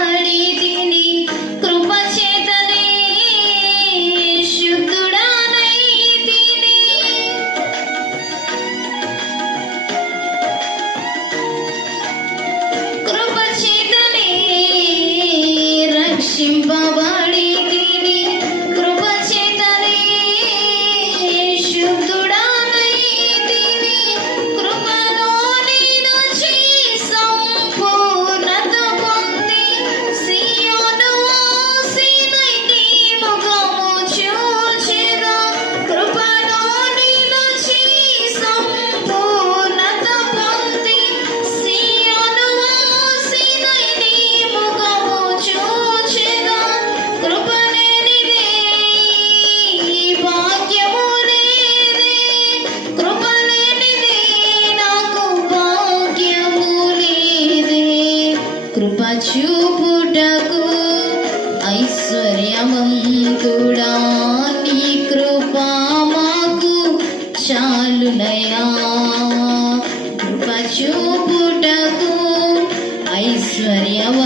ಮಾಡಿದಿ కృప చూపుటకు ఐశ్వర్యమంతుడా నీ కృప మాకు చాలునయా. కృప చూపుటకు ఐశ్వర్యం